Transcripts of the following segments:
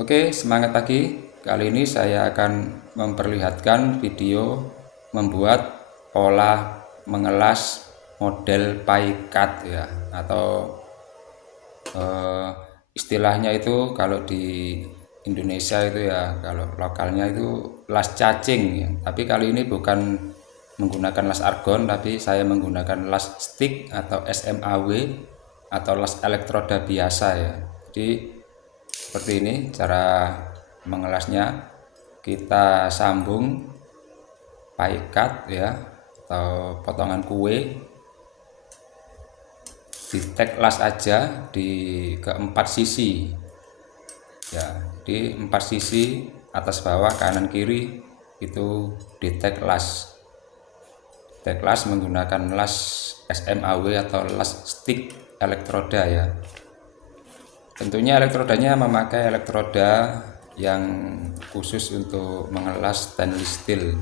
Oke, semangat pagi. Kali ini saya akan memperlihatkan video membuat pola mengelas model pie cut ya, atau istilahnya itu kalau di Indonesia itu ya, kalau lokalnya itu las cacing ya. Tapi kali ini bukan menggunakan las argon, tapi saya menggunakan las stick atau SMAW atau las elektroda biasa ya. Jadi seperti ini cara mengelasnya. Kita sambung pie cut ya, atau potongan kue, di tag las aja di keempat sisi ya, di 4 sisi atas bawah kanan kiri itu di tag las. Tag las menggunakan las SMAW atau las stick elektroda ya. Tentunya elektrodanya memakai elektroda yang khusus untuk mengelas stainless steel.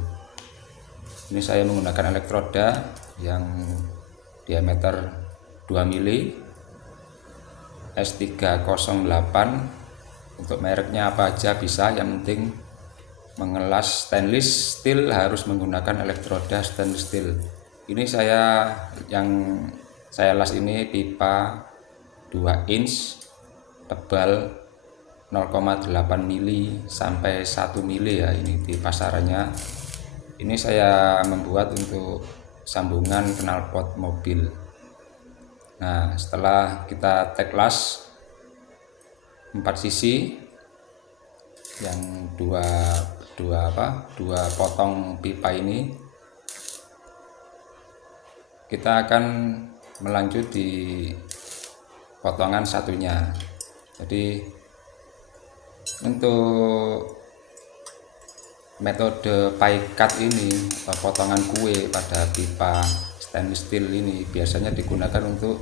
Ini saya menggunakan elektroda yang diameter 2 mili S308. Untuk mereknya apa aja bisa, yang penting mengelas stainless steel harus menggunakan elektroda stainless steel. Ini yang saya las ini pipa 2 inch tebal 0,8 mili sampai 1 mili ya, ini di pasarannya. Ini saya membuat untuk sambungan knalpot mobil. Nah, setelah kita tag las 4 sisi yang dua potong pipa ini, kita akan melanjut di potongan satunya. Jadi untuk metode pie cut ini atau potongan kue pada pipa stainless steel ini biasanya digunakan untuk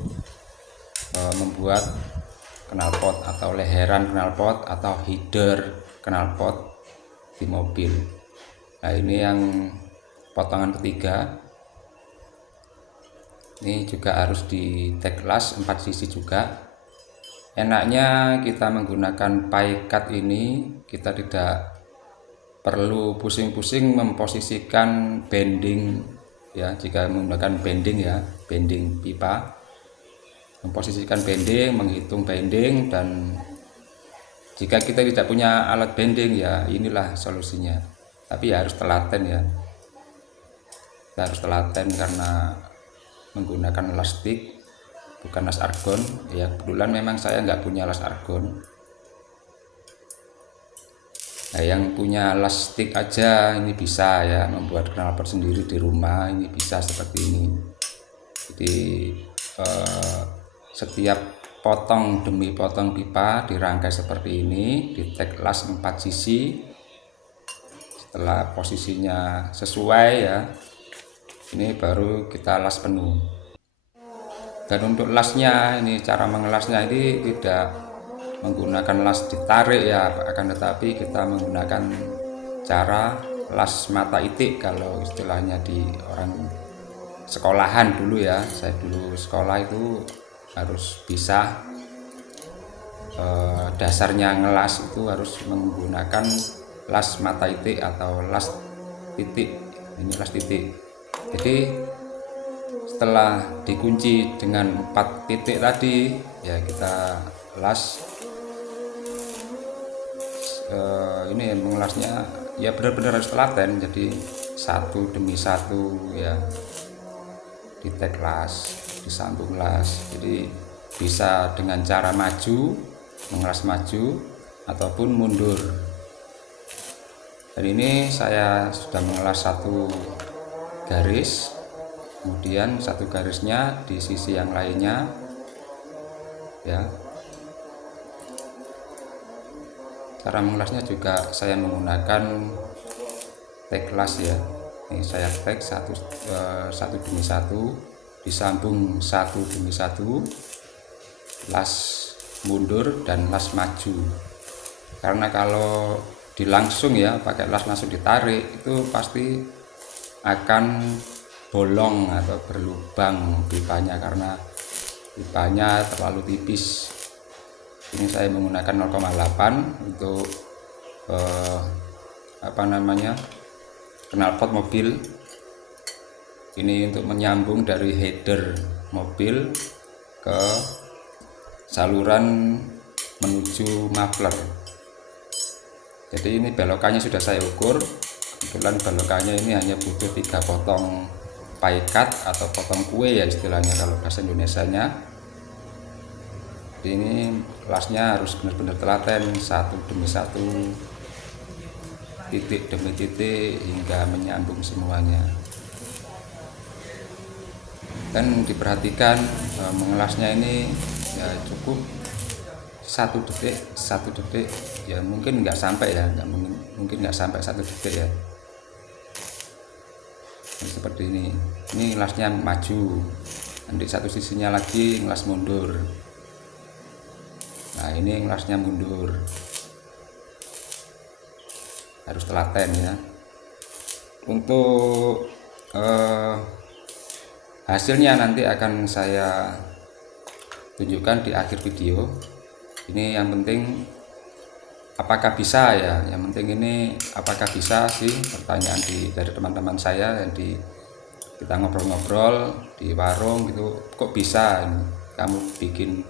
membuat knalpot atau leheran knalpot atau header knalpot di mobil. Nah, ini yang potongan ketiga. Ini juga harus di tag las 4 sisi juga. Enaknya kita menggunakan pie cut ini, kita tidak perlu pusing-pusing memposisikan bending ya. Jika menggunakan bending ya, bending pipa, memposisikan bending, menghitung bending, dan jika kita tidak punya alat bending ya inilah solusinya. Tapi ya harus telaten ya, kita harus telaten karena menggunakan las stick bukan las argon ya. Kebetulan memang saya nggak punya las argon. Nah, yang punya las stick aja ini bisa ya membuat knalpot sendiri di rumah, ini bisa seperti ini. Jadi setiap potong demi potong pipa dirangkai seperti ini, di tag las 4 sisi. Setelah posisinya sesuai ya, ini baru kita las penuh. Dan untuk lasnya ini, cara mengelasnya ini tidak menggunakan las ditarik ya, akan tetapi kita menggunakan cara las mata itik kalau istilahnya di orang sekolahan dulu ya. Saya dulu sekolah itu harus bisa dasarnya ngelas itu harus menggunakan las mata itik atau las titik. Ini las titik. Jadi setelah dikunci dengan 4 titik tadi ya, kita las. Ini mengelasnya ya benar-benar harus telaten, jadi satu demi satu ya, di tag las, disambung las. Jadi bisa dengan cara maju, mengelas maju ataupun mundur. Dan ini saya sudah mengelas satu garis, kemudian satu garisnya di sisi yang lainnya ya. Cara mengelasnya juga saya menggunakan tag las ya. Ini saya tag satu demi satu, disambung satu demi satu, las mundur dan las maju. Karena kalau dilangsung ya, pakai las langsung ditarik, itu pasti akan bolong atau berlubang pipanya karena pipanya terlalu tipis. Ini saya menggunakan 0,8 untuk knalpot mobil. Ini untuk menyambung dari header mobil ke saluran menuju muffler. Jadi ini belokannya sudah saya ukur. Kebetulan belokannya ini hanya butuh 3 potong pie cut atau potong kue ya istilahnya kalau bahasa Indonesianya. Jadi ini kelasnya harus benar-benar telaten, satu demi satu, titik demi titik hingga menyambung semuanya. Dan diperhatikan mengelasnya ini ya cukup 1 detik ya, mungkin nggak sampai ya, mungkin nggak sampai 1 detik ya. Dan seperti ini ngelasnya maju, nanti satu sisinya lagi ngelas mundur. Nah ini ngelasnya mundur, harus telaten ya. Untuk hasilnya nanti akan saya tunjukkan di akhir video. Ini yang penting apakah bisa ya, yang penting ini apakah bisa sih, pertanyaan dari teman-teman saya yang kita ngobrol-ngobrol di warung gitu, kok bisa ini kamu bikin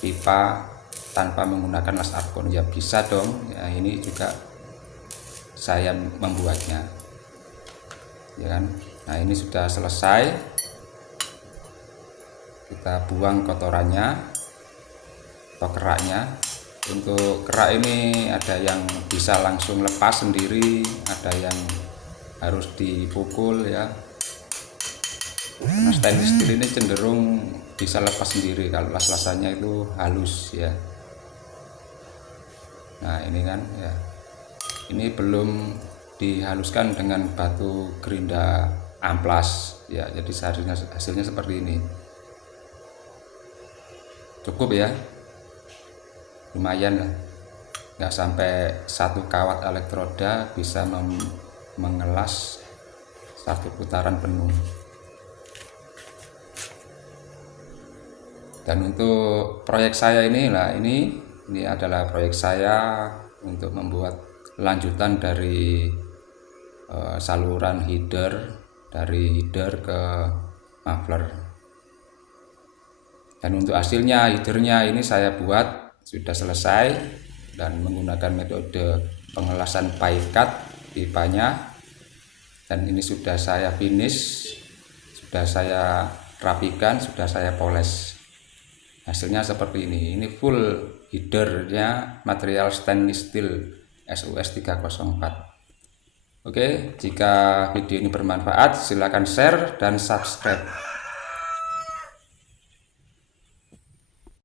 pipa tanpa menggunakan las argon? Ya bisa dong ya, ini juga saya membuatnya ya kan. Nah ini sudah selesai, kita buang kotorannya atau keraknya. Untuk kerak ini ada yang bisa langsung lepas sendiri, ada yang harus dipukul ya, karena stainless steel ini cenderung bisa lepas sendiri kalau las-lasannya itu halus ya. Nah ini kan ya, ini belum dihaluskan dengan batu gerinda amplas ya, jadi hasilnya seperti ini. Cukup ya, lumayan lah, nggak sampai 1 kawat elektroda bisa mengelas 1 putaran penuh. Dan untuk proyek saya ini adalah proyek saya untuk membuat lanjutan dari saluran header, dari header ke muffler. Dan untuk hasilnya, headernya ini saya buat sudah selesai dan menggunakan metode pengelasan pie cut pipanya, dan ini sudah saya finish, sudah saya rapikan, sudah saya poles. Hasilnya seperti ini full headernya material stainless steel SUS 304. Oke, jika video ini bermanfaat silakan share dan subscribe.